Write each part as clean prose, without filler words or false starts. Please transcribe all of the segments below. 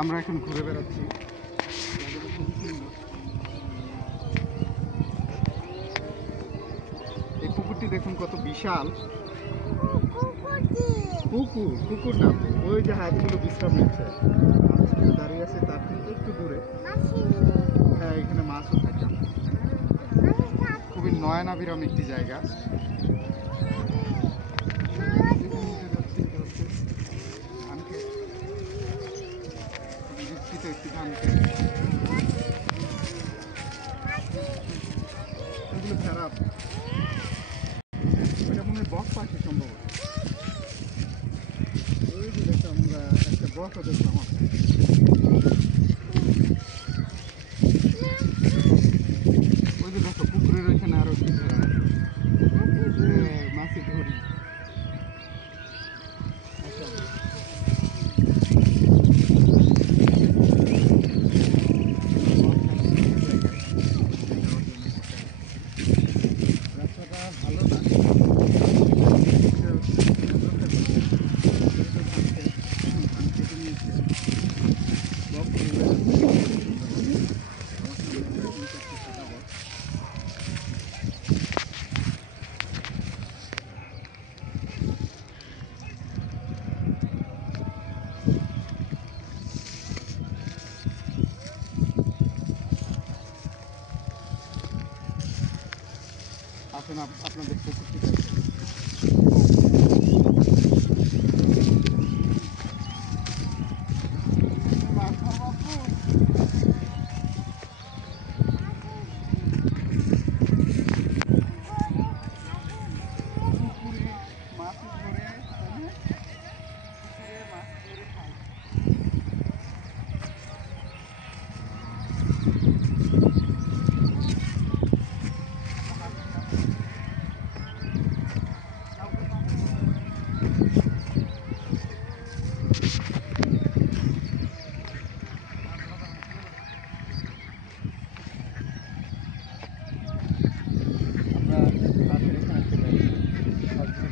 আমরা এখন ঘুরে বেড়াচ্ছি। এই পুকুরটি দেখুন কত বিশাল। কুকুর কুকুর না, ওই যে হাঁসগুলো বিশ্রাম নিচ্ছে, মানুষগুলো দাঁড়িয়ে আছে তার থেকে একটু দূরে। হ্যাঁ, এখানে মাছও থাকে। খুবই নয়নাভিরাম একটি জায়গা। একটি ধান এগুলো খারাপ, এটা মনে হয় বক পাখি সম্ভবত। ওই যে দেখলাম আমরা একটা বকও দেখলাম। ওই যে দেখো পুকুরের ওইখানে আরো কি মাছের ধরি। রাস্তাটা ভালো না, আসেন আপনাদের পুকুরটি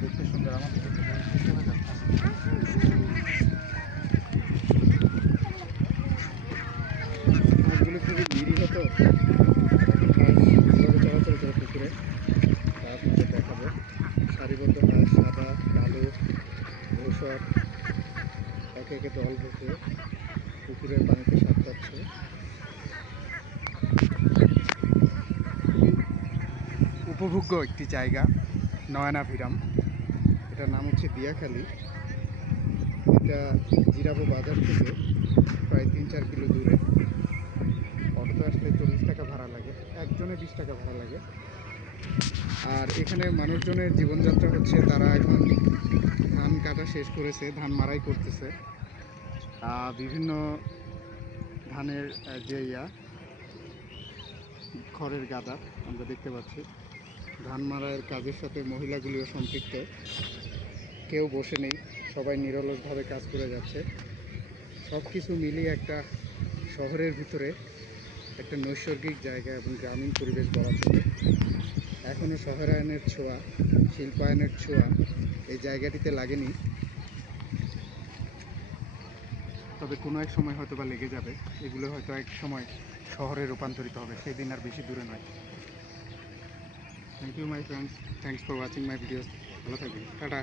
দেখতে সুন্দর। আমাদের মাছগুলো খুবই নিরীহ, তো চলাচল করে পুকুরে, তা আপনাদের দেখাবো। সারিবদ্ধ মাছ, সাদা কালো ধূসর, একে একে দল বেঁধে পুকুরের পানিতে সাঁতরাচ্ছে। উপভোগ্য একটি জায়গা নয়নাভিরাম। এটার নাম হচ্ছে দিয়াখালী। এটা জিরাবো বাজার থেকে প্রায় 3-4 কিলো দূরে। অটোতে আসলে 40 টাকা ভাড়া লাগে, একজনে 20 টাকা ভাড়া লাগে। আর এখানে মানুষজনের জীবনযাত্রা হচ্ছে, তারা এখন ধান কাটা শেষ করেছে, ধান মাড়াই করতেছে। বিভিন্ন ধানের যে খড়ের গাদা আমরা দেখতে পাচ্ছি। ধান মাড়াইয়ের কাজের সাথে মহিলাগুলিও সম্পৃক্ত। কেউ বসে নেই, সবাই নিরলসভাবে কাজ করে যাচ্ছে। সব কিছু মিলিয়ে একটা শহরের ভিতরে একটা নৈসর্গিক জায়গা এবং গ্রামীণ পরিবেশ গড়া চলে। এখনও শহরায়নের ছোঁয়া, শিল্পায়নের ছোঁয়া এই জায়গাটিতে লাগেনি, তবে কোনো এক সময় হয়তো বা লেগে যাবে। এগুলো হয়তো এক সময় শহরে রূপান্তরিত হবে, সেই দিন আর বেশি দূরে নয়। Thank you my friends, thanks for watching my videos. ভালো থাকবেন, টাটা।